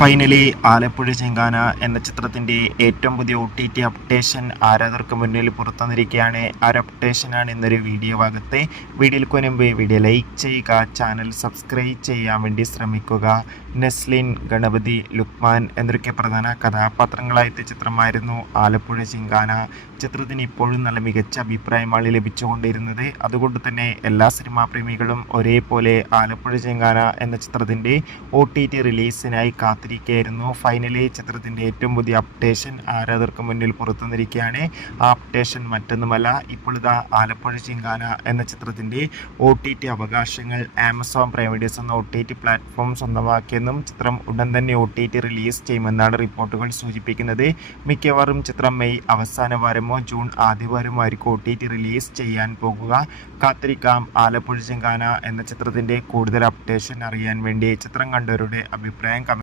Finally Alappuzha ചെങ്കാന എന്ന ചിത്രത്തിൻ്റെ ഏറ്റവും പുതിയ OTT അപ്ഡേഷൻ ആരാധകർക്ക് മുന്നിൽ പുറത്തുവന്നിരിക്കുകയാണ്. ആ ഒരു അപ്ഡേഷനാണ് ഇന്നൊരു വീഡിയോ ഭാഗത്തെ. വീഡിയോയ്ക്ക് മുൻപ് വീഡിയോ ലൈക്ക് ചെയ്യുക, ചാനൽ സബ്സ്ക്രൈബ് ചെയ്യാൻ വേണ്ടി ശ്രമിക്കുക. നെസ്ലിൻ, ഗണപതി, ലുക്മാൻ എന്നൊക്കെ പ്രധാന കഥാപാത്രങ്ങളായ ചിത്രമായിരുന്നു ആലപ്പുഴ ചെങ്കാന. ചിത്രത്തിന് ഇപ്പോഴും നല്ല മികച്ച അഭിപ്രായമാണ് ലഭിച്ചുകൊണ്ടിരുന്നത്. അതുകൊണ്ട് തന്നെ എല്ലാ സിനിമാ പ്രേമികളും ഒരേപോലെ ആലപ്പുഴ ചെങ്കാന എന്ന ചിത്രത്തിൻ്റെ OTT റിലീസിനായി കാത്തിരിക്കുകയായിരുന്നു. ഫൈനലി ചിത്രത്തിൻ്റെ ഏറ്റവും പുതിയ അപ്ഡേഷൻ ആരാധകർക്ക് മുന്നിൽ പുറത്തുവന്നിരിക്കുകയാണ്. ആ അപ്ഡേഷൻ മറ്റൊന്നുമല്ല, ഇപ്പോൾ ഇതാ ആലപ്പുഴ ചെങ്കാന എന്ന ചിത്രത്തിൻ്റെ OTT അവകാശങ്ങൾ ആമസോൺ പ്രൈം വീഡിയോസ് എന്ന OTT പ്ലാറ്റ്ഫോം സ്വന്തമാക്കിയെന്നും ചിത്രം ഉടൻ തന്നെ OTT റിലീസ് ചെയ്യുമെന്നാണ് റിപ്പോർട്ടുകൾ സൂചിപ്പിക്കുന്നത്. മിക്കവാറും ചിത്രം മെയ് അവസാന വാരമോ ജൂൺ ആദ്യ വാരമോ ആയിരിക്കും OTT റിലീസ് ചെയ്യാൻ പോകുക. കാത്തിരിക്കാം ആലപ്പുഴ ചെങ്കാന എന്ന ചിത്രത്തിൻ്റെ കൂടുതൽ അപ്ഡേഷൻ അറിയാൻ വേണ്ടി. ചിത്രം കണ്ടവരുടെ അഭിപ്രായം